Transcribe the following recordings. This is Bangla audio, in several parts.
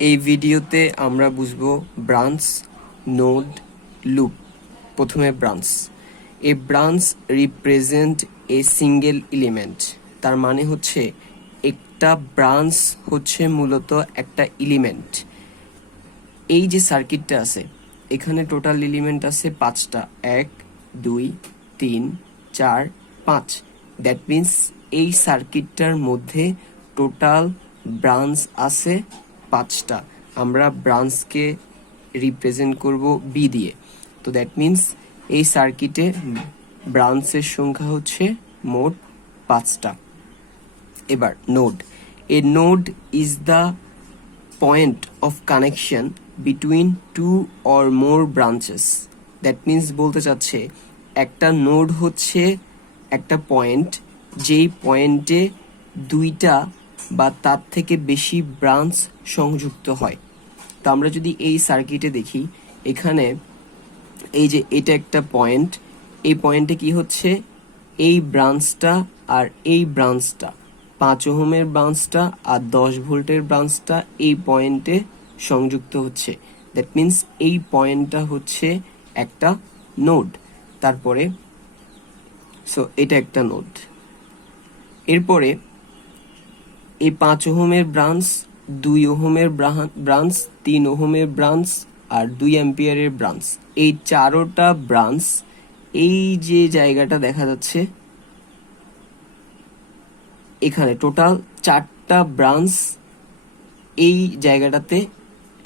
এই ভিডিওতে আমরা বুঝবো ব্রাঞ্চ, নোড, লুপ। প্রথমে branch. A branch represent a single element. তার মানে হচ্ছে একটা ব্রাঞ্চ হচ্ছে মূলত একটা এলিমেন্ট। এই যে সার্কিটটা আছে এখানে টোটাল এলিমেন্ট আছে 5টা, 1 2 3 4 5। দ্যাট মিন্স এই সার্কিটটার মধ্যে টোটাল ব্রাঞ্চ আছে 5টা। আমরা ব্রাঞ্চকে রিপ্রেজেন্ট করব বি দিয়ে। তো দ্যাট মিন্স এই সার্কিটে ব্রাঞ্চের সংখ্যা হচ্ছে মোট 5টা। এবার node. A node is the point of connection between two or more branches. That means বলতে চাচ্ছে একটা নোড হচ্ছে একটা পয়েন্ট, যেই পয়েন্টে দুইটা বা তার থেকে বেশি ব্রাঞ্চ সংযুক্ত হয়। তো আমরা যদি এই সার্কিটে দেখি, এখানে এই যে এটা একটা পয়েন্ট, এই পয়েন্টে কি হচ্ছে, এই ব্রাঞ্চটা আর এই ব্রাঞ্চটা, 5 ওহমের ব্রাঞ্চটা আর 10 ভোল্টের ব্রাঞ্চটা এই পয়েন্টে সংযুক্ত হচ্ছে। দ্যাট মিন্স এই পয়েন্টটা হচ্ছে একটা নোড। তারপরে এটা একটা নোড। এরপরে এই 5 ওহমের ব্রাঞ্চ, 2 ওহমের ব্রাঞ্চ, 3 ওহমের ব্রাঞ্চ আর 2 অ্যাম্পিয়ারের ব্রাঞ্চ, এই চারোটা ব্রাঞ্চ এই যে জায়গাটা দেখা যাচ্ছে এখানে টোটাল 4টা ব্রাঞ্চ এই জায়গাটাতে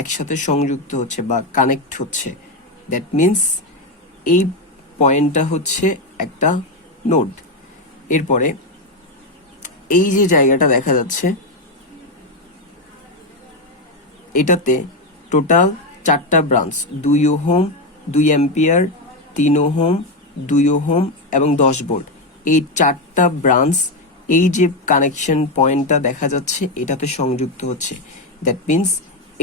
একসাথে সংযুক্ত হচ্ছে বা কানেক্ট হচ্ছে। দ্যাট মিন্স এই পয়েন্টটা হচ্ছে একটা নোড। এরপরে এই যে জায়গাটা দেখা যাচ্ছে এটাতে টোটাল 4টা branch, 2 ohm, 2 ampere, 3 ohm, 2 ohm এবং 10 ভোল্ট। এই 4টা ব্রাঞ্চ এই যে কানেকশন পয়েন্টটা দেখা যাচ্ছে এটাতে সংযুক্ত হচ্ছে। দ্যাট মিন্স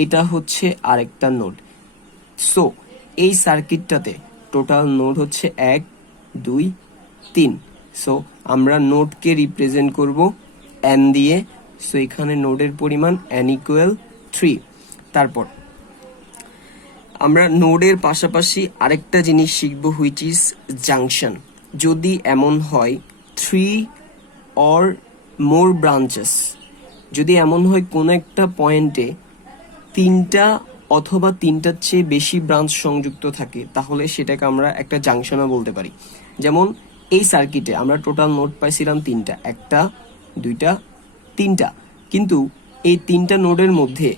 এটা হচ্ছে আরেকটা নোড। সো এই সার্কিটটাতে টোটাল নোড হচ্ছে 1 2 3। সো আমরা নোডকে রিপ্রেজেন্ট করব n দিয়ে। সো এখানে নোডের পরিমাণ n ইকুয়াল 3। তারপর আমরা নোডের পাশাপাশি আরেকটা জিনিস শিখব, হুইচ ইজ জাংশন। যদি এমন হয় 3 or more branches, যদি এমন হয় কোনো একটা পয়েন্টে 3টা অথবা 3টার চেয়ে বেশি ব্রাঞ্চ সংযুক্ত থাকে, তাহলে সেটাকে আমরা একটা জাংশনও বলতে পারি। যেমন এই সার্কিটে আমরা টোটাল নোড পাইছিলাম 3টা, 1টা 2টা 3টা, কিন্তু এই 3টা নোডের মধ্যে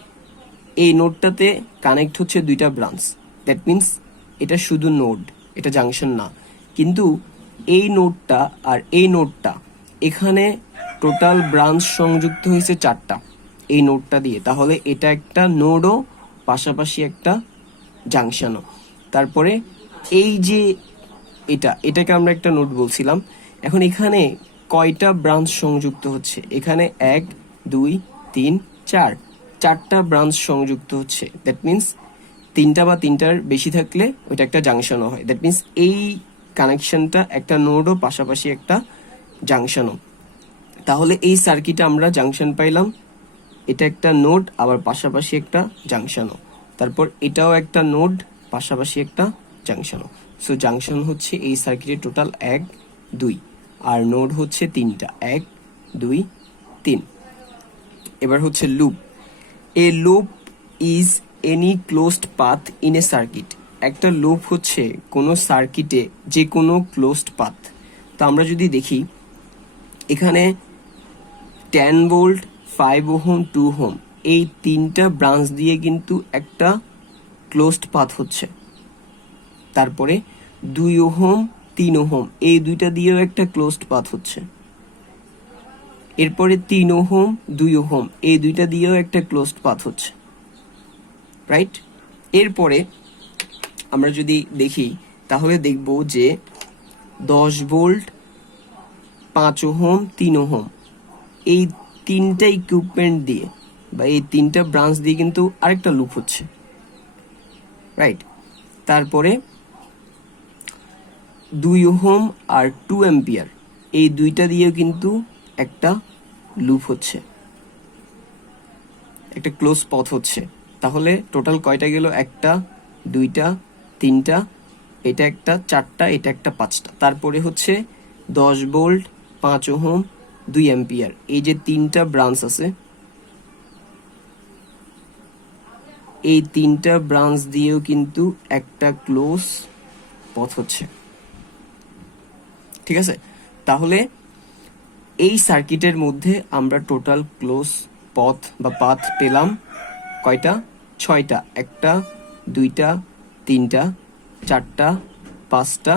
এই নোডটাতে কানেক্ট হচ্ছে 2টা ব্রাঞ্চ। দ্যাট মিন্স এটা শুধু নোড, এটা জাংশন না। কিন্তু এই নোডটা আর এই নোডটা, এখানে টোটাল ব্রাঞ্চ সংযুক্ত হয়েছে 4টা এই নোডটা দিয়ে, তাহলে এটা একটা নোডও পাশাপাশি একটা জাংশনও। তারপরে এই যে এটাকে আমরা একটা নোড বলছিলাম। এখন এখানে কয়টা ব্রাঞ্চ সংযুক্ত হচ্ছে, এখানে 1 2 3 4, 4টা ব্রাঞ্চ সংযুক্ত হচ্ছে। দ্যাট মিন্স 3টা বা 3টার বেশি থাকলে ওইটা একটা জাংশনও হয়। দ্যাট মিন্স এই কানেকশনটা একটা নোডও পাশাপাশি একটা জাংশনও। তাহলে এই সার্কিটে আমরা জাংশন পাইলাম, এটা একটা নোড আবার পাশাপাশি একটা জাংশনও। তারপর এটাও একটা নোড পাশাপাশি একটা জাংশনও। সো জাংশন হচ্ছে এই সার্কিটে টোটাল 1 2 আর নোড হচ্ছে 3টা, 1 2 3। এবার হচ্ছে loop. A loop is any closed path in a circuit. একটা লুপ হচ্ছে কোনো সার্কিটে যে কোনো ক্লোজড পাথ। তো আমরা যদি দেখি এখানে 10 ভোল্ট, 5 ওহম, 2 ওহম, এই 3টা ব্রাঞ্চ দিয়ে কিন্তু একটা ক্লোজড পাথ হচ্ছে। তারপরে 2 ওহম, 3 ওহম, এই দুইটা দিয়েও একটা ক্লোজড পাথ হচ্ছে। এরপরে 3 ওহম, 2 ওহম, এই দুইটা দিয়েও একটা ক্লোজড পাথ হচ্ছে, রাইট? এরপরে আমরা যদি দেখি তাহলে দেখব যে 10 ভোল্ট, 5 ওহম, 3 ওহম, এই 3টা ইকুইপমেন্ট দিয়ে বা এই 3টা ব্রাঞ্চ দিয়ে কিন্তু আরেকটা লুপ হচ্ছে, রাইট? তারপরে 2 ওহম আর 2 অ্যাম্পিয়ার, এই দুইটা দিয়েও কিন্তু একটা লুপ হচ্ছে। একটা ক্লোজ পথ হচ্ছে, তাহলে টোটাল কয়টা গেল? একটা, দুইটা, তিনটা, এটা একটা, চারটা, এটা একটা, পাঁচটা। তারপরে হচ্ছে 10 ভোল্ট, 5 ওহম, 2 অ্যাম্পিয়ার, এই যে তিনটা ব্রাঞ্চ আছে, এই তিনটা ব্রাঞ্চ দিয়েও কিন্তু একটা ক্লোজ পথ হচ্ছে। ঠিক আছে, তাহলে এই সার্কিটের মধ্যে আমরা টোটাল ক্লোজ পথ বা পাথ পেলাম কয়টা? 6টা। একটা, দুইটা, তিনটা, চারটা, পাঁচটা,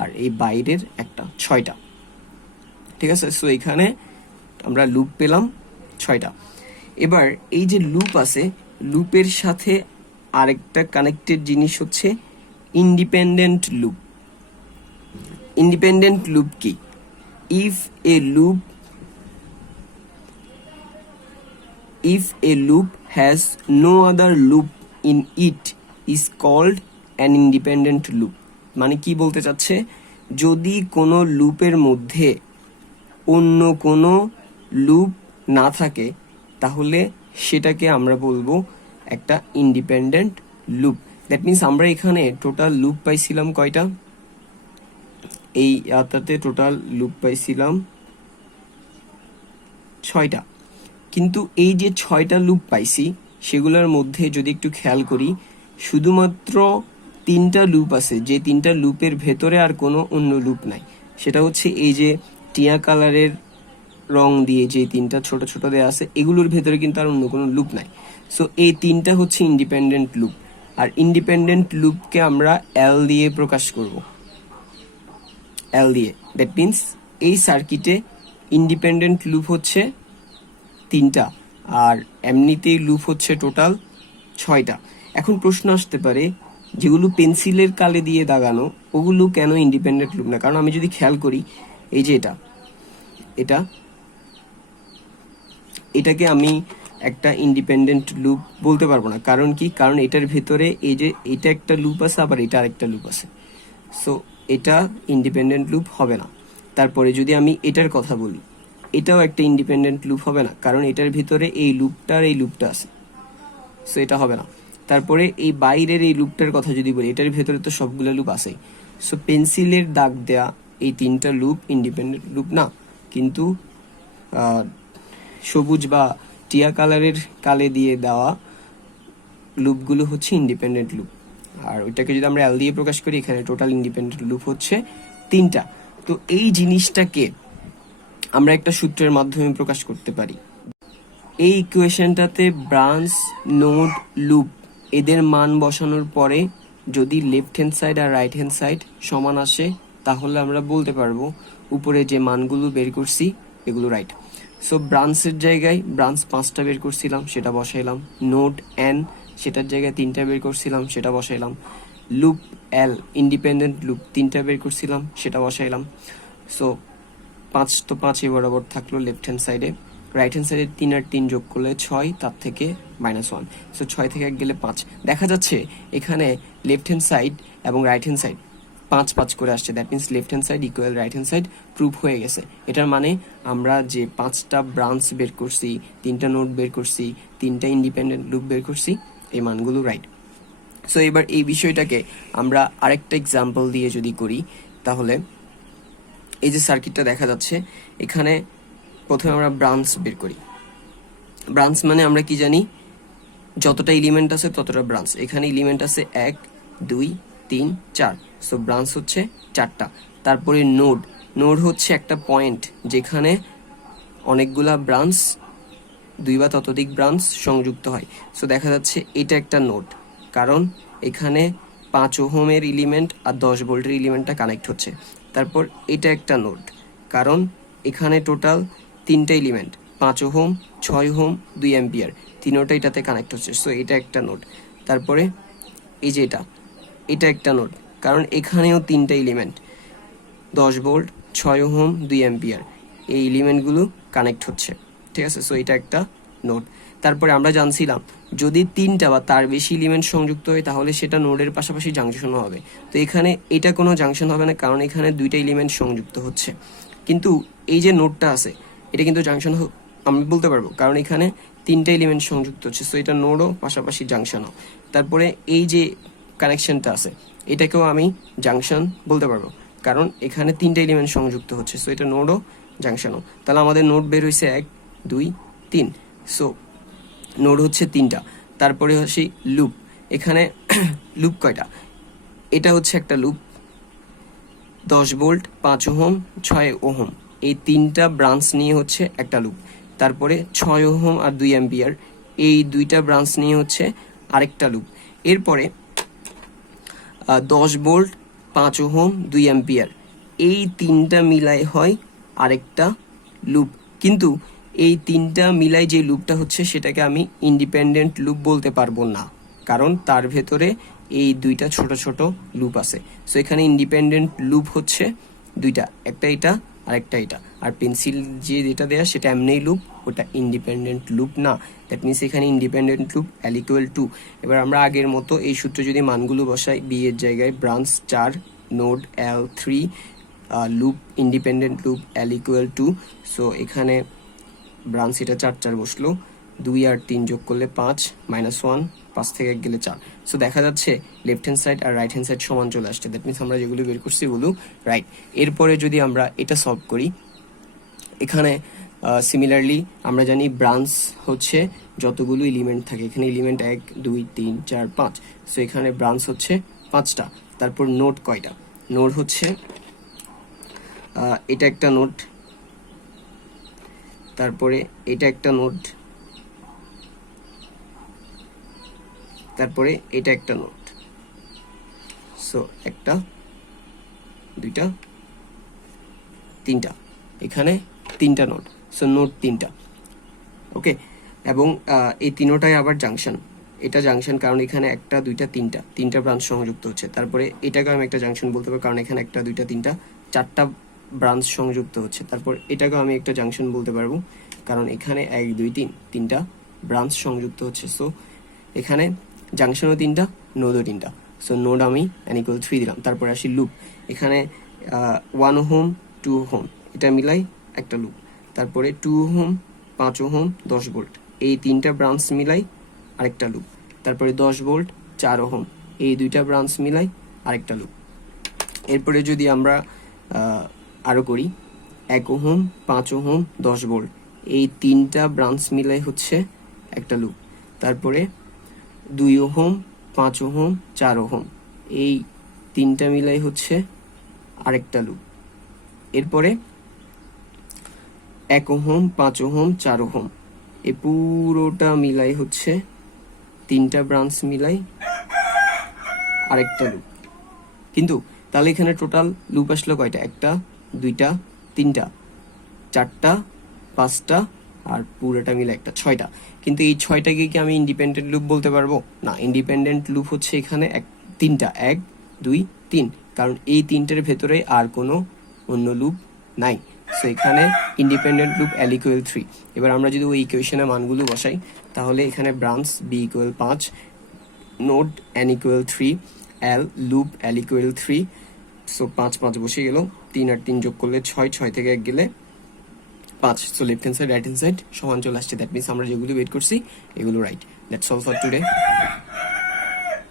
আর এই বাইরের একটা, 6টা। ঠিক আছে, সো এখানে আমরা লুপ পেলাম 6টা। এবার এই যে লুপ আছে, লুপের সাথে আরেকটা কানেক্টেড জিনিস হচ্ছে ইন্ডিপেন্ডেন্ট লুপ। ইন্ডিপেন্ডেন্ট লুপ কি? if a loop has no other loop in it is called an independent loop। মানে কি বলতে চাচ্ছে, যদি কোনো লুপের মধ্যে অন্য কোনো লুপ না থাকে তাহলে সেটাকে আমরা বলবো একটা ইন্ডিপেন্ডেন্ট লুপ। দ্যাট মিনস আমরা এখানে টোটাল লুপ পাইছিলাম কয়টা? এই আওতাতে টোটাল লুপ পাইছিলাম 6টা। কিন্তু এই যে 6টা লুপ পাইছি সেগুলোর মধ্যে যদি একটু খেয়াল করি, শুধুমাত্র 3টা লুপ আছে, যে 3টা লুপের ভেতরে আর কোনো অন্য লুপ নাই। সেটা হচ্ছে এই যে টিয়া কালারের রং দিয়ে যে 3টা ছোট ছোট দেয়া আছে, এগুলোর ভেতরে কিন্তু আর অন্য কোনো লুপ নাই। সো এই 3টা হচ্ছে ইন্ডিপেন্ডেন্ট লুপ। আর ইন্ডিপেন্ডেন্ট লুপকে আমরা এল দিয়ে প্রকাশ করব, এল দিয়ে। দ্যাট মিনস এই সার্কিটে ইন্ডিপেন্ডেন্ট লুপ হচ্ছে 3টা, আর এমনিতেই লুপ হচ্ছে টোটাল 6টা। এখন প্রশ্ন আসতে পারে, যেগুলো পেন্সিলের কালি দিয়ে দাগানো ওগুলো কেন ইন্ডিপেন্ডেন্ট লুপ না? কারণ আমি যদি খেয়াল করি, এই যে এটাকে আমি একটা ইন্ডিপেন্ডেন্ট লুপ বলতে পারবো না। কারণ কি? কারণ এটার ভেতরে এই যে এটা একটা লুপ আছে, আবার এটা আরেকটা লুপ আছে, সো এটা ইন্ডিপেন্ডেন্ট লুপ হবে না। তারপরে যদি আমি এটার কথা বলি, এটাও একটা ইন্ডিপেন্ডেন্ট লুপ হবে না, কারণ এটার ভিতরে এই লুপটা আর এই লুপটা আছে, সো এটা হবে না। তারপরে এই বাইরের এই লুপটার কথা যদি বলি, এটার ভেতরে তো সবগুলো লুপ আছেই, সো পেন্সিলের দাগ দেয়া এই 3টা লুপ ইন্ডিপেন্ডেন্ট লুপ না। কিন্তু সবুজ বা টিয়া কালারের কালে দিয়ে দেওয়া লুপগুলো হচ্ছে ইন্ডিপেন্ডেন্ট লুপ। আর ওইটাকে যদি আমরা এল দিয়ে প্রকাশ করি, এখানে টোটাল ইন্ডিপেন্ডেন্ট লুপ হচ্ছে 3টা। তো এই জিনিসটাকে আমরা একটা সূত্রের মাধ্যমে প্রকাশ করতে পারি। এই ইকুয়েশনটাতে ব্রাঞ্চ, নোড, লুপ এদের মান বসানোর পরে যদি লেফট হ্যান্ড সাইড আর রাইট হ্যান্ড সাইড সমান আসে, তাহলে আমরা বলতে পারবো উপরে যে মানগুলো বের করছি এগুলো রাইট। সো ব্রাঞ্চের জায়গায় ব্রাঞ্চ 5টা বের করছিলাম, সেটা বসাইলাম। নোড এন, সেটার জায়গায় 3টা বের করছিলাম, সেটা বসাইলাম। লুপ এল, ইন্ডিপেন্ডেন্ট লুপ 3টা বের করছিলাম, সেটা বসাইলাম। সো 5 তো 5 বরাবর থাকলো লেফট হ্যান্ড সাইডে। রাইট হ্যান্ড সাইডে 3 আর 3 যোগ করলে 6, তার থেকে -1, সো 6 থেকে 1 গেলে 5। দেখা যাচ্ছে এখানে লেফট হ্যান্ড সাইড এবং রাইট হ্যান্ড সাইড 5 করে আসছে। That means left hand side equal right hand side prove হয়ে গেছে। এটার মানে আমরা যে 5টা ব্রাঞ্চ বের করছি, 3টা নোড বের করছি, 3টা ইন্ডিপেন্ডেন্ট লুপ বের করছি, এই মানগুলো রাইট। সো এবার এই বিষয়টাকে আমরা আরেকটা এক্সাম্পল দিয়ে যদি করি, তাহলে এই যে সার্কিটটা দেখা যাচ্ছে, এখানে প্রথমে আমরা ব্রাঞ্চ বের করি। ব্রাঞ্চ মানে আমরা কি জানি, যতটা এলিমেন্ট আছে ততটা ব্রাঞ্চ। এখানে এলিমেন্ট আছে 1, 2, 3, 4, সো ব্রাঞ্চ হচ্ছে 4টা। তারপরে নোড, নোড হচ্ছে একটা পয়েন্ট যেখানে অনেকগুলা ব্রাঞ্চ, 2 বা ততোধিক ব্রাঞ্চ সংযুক্ত হয়। সো দেখা যাচ্ছে এটা একটা নোড, কারণ এখানে 5 ওহমের এলিমেন্ট আর 10 ভোল্টের এলিমেন্টটা কানেক্ট হচ্ছে। তারপর এটা একটা নোড, কারণ এখানে টোটাল 3টা এলিমেন্ট, 5 ওহম, 6 ওহম, 2 অ্যাম্পিয়ার, তিনোটা এটাতে কানেক্ট হচ্ছে, সো এটা একটা নোড। তারপরে এই যে এটা একটা নোড, কারণ এখানেও 3টা এলিমেন্ট, 10 ভোল্ট, 6 ওহম, 2 অ্যাম্পিয়ার, এই এলিমেন্টগুলো কানেক্ট হচ্ছে। ঠিক আছে, সো এটা একটা নোড। তারপরে আমরা জানছিলাম যদি 3টা বা তার বেশি এলিমেন্ট সংযুক্ত হয় তাহলে সেটা নোডের পাশাপাশি জাংশন হবে। তো এখানে এটা কোনো জাংশন হবে না, কারণ এখানে 2টা এলিমেন্ট সংযুক্ত হচ্ছে। কিন্তু এই যে নোডটা আছে, এটা কিন্তু জাংশন আমি বলতে পারবো, কারণ এখানে তিনটা এলিমেন্ট সংযুক্ত হচ্ছে, সো এটা নোডও পাশাপাশি জাংশনও। তারপরে এই যে কানেকশনটা আছে এটাকেও আমি জাংশন বলতে পারবো, কারণ এখানে তিনটা এলিমেন্ট সংযুক্ত হচ্ছে, সো এটা নোডও জাংশনও। তাহলে আমাদের নোড বের হয়েছে 1 2 3, সো নোড হচ্ছে তিনটা। তারপরে হচ্ছে লুপ, এখানে লুপ কয়টা, এটা হচ্ছে একটা লুপ 10 ভোল্ট 5 ওহম 6 ওহম, এই তিনটা ব্রাঞ্চ নিয়ে হচ্ছে একটা লুপ। তারপরে 6 ওহম আর 2 অ্যাম্পিয়ার, এই দুইটা ব্রাঞ্চ নিয়ে হচ্ছে আরেকটা লুপ। এরপরে 10 ভোল্ট 5 ওহম 2 অ্যাম্পিয়ার, এই তিনটা মিলাই হয় আরেকটা লুপ। কিন্তু এই তিনটা মিলাই যে লুপটা হচ্ছে সেটাকে আমি ইন্ডিপেন্ডেন্ট লুপ বলতে পারবো না, কারণ তার ভেতরে এই দুইটা ছোট ছোট লুপ আছে। সো এখানে ইন্ডিপেন্ডেন্ট লুপ হচ্ছে দুইটা, একটা এটা আর একটা এটা। আর পেন্সিল যে যেটা দেয়া সেটা এমনি লুপ, ওটা ইন্ডিপেন্ডেন্ট লুপ না। দ্যাট মিনস এখানে ইন্ডিপেন্ডেন্ট লুপ L = 2। এবার আমরা আগের মতো এই সূত্রে যদি মানগুলো বসাই, বি এর জায়গায় branch 4, node L 3, loop independent loop L = 2। So এখানে ব্রাঞ্চ এটা 4 4 বসলো, 2 আর 3 যোগ করলে 5 -1, 5 থেকে 1 গেলে 4। সো দেখা যাচ্ছে লেফট হ্যান্ড সাইড আর রাইট হ্যান্ড সাইড সমান চলে আসছে। দ্যাট মিনস আমরা যেগুলো বের করছি এগুলো রাইট। এরপরে যদি আমরা এটা সলভ করি, এখানে সিমিলারলি আমরা জানি ব্রাঞ্চ হচ্ছে যতগুলো এলিমেন্ট থাকে, এখানে এলিমেন্ট 1 2 3 4 5, সো এখানে ব্রাঞ্চ হচ্ছে 5টা। তারপর নোড কয়টা, নোড হচ্ছে এটা একটা নোড, তারপরে এটা একটা নোড, তারপরে এটা একটা নোড। সো একটা দুইটা তিনটা, এখানে তিনটা নোড, সো নোড তিনটা। ওকে, এবং এই তিনোটাই আবার জাংশন। এটা জাংশন কারণ এখানে একটা দুইটা তিনটা ব্রাঞ্চ সংযুক্ত হচ্ছে। তারপরে এটাকে আমি একটা জাংশন বলতে পারবো কারণ এখানে একটা দুইটা তিনটা 4টা ব্রাঞ্চ সংযুক্ত হচ্ছে। তারপর এটাকেও আমি একটা জাংশন বলতে পারবো কারণ এখানে 1 2 3 তিনটা ব্রাঞ্চ সংযুক্ত হচ্ছে। সো এখানে জাংশনও তিনটা, নোডও তিনটা। সো নোড আমি N = 3 দিলাম। তারপরে আসি লুপ, এখানে 1 ওহম 2 ওহম এটা মিলাই একটা লুপ। তারপরে 2 ওহম 5 ওহম 10 ভোল্ট, এই তিনটা ব্রাঞ্চ মিলাই আরেকটা লুপ। তারপরে 10 ভোল্ট 4 ওহম, এই দুইটা ব্রাঞ্চ মিলাই আরেকটা লুপ। এরপরে যদি আমরা আরো করি, 1 ওহম 5 ওহম 10 ভোল্ট, এই তিনটা ব্রাঞ্চ মিলাই হচ্ছে একটা লুপ। তারপরে 2 ওহম 5 ওহম 4 ওহম, এই তিনটা মিলাই হচ্ছে আরেকটা লুপ। এরপরে 1 ওহম 5 ওহম 4 ওহম, এই পুরোটা মিলাই হচ্ছে তিনটা ব্রাঞ্চ মিলাই আরেকটা লুপ। কিন্তু তাহলে এখানে টোটাল লুপ আসলো কয়টা, একটা দুইটা তিনটা 4টা 5টা আর পুরোটা মিলে একটা 6টা। কিন্তু এই 6টাকে কি আমি ইন্ডিপেন্ডেন্ট লুপ বলতে পারবো না? ইন্ডিপেন্ডেন্ট লুপ হচ্ছে এখানে তিনটা, 1 2 3, কারণ এই তিনটার ভেতরে আর কোনো অন্য লুপ নাই। সো এখানে ইন্ডিপেন্ডেন্ট লুপ L = 3। এবার আমরা যদি ওই ইকুয়েশনে মানগুলো বসাই, তাহলে এখানে branch B = 5, node N = 3, L loop L = 3। So 5 5 বসে গেল, 3 আর 3 যোগ করলে 6, 6 থেকে 1 গেলে 5। So left hand side right hand side সমান চলে আসছে। দ্যাট মিনস আমরা যেগুলো বের করছি এগুলো right. That's all for today.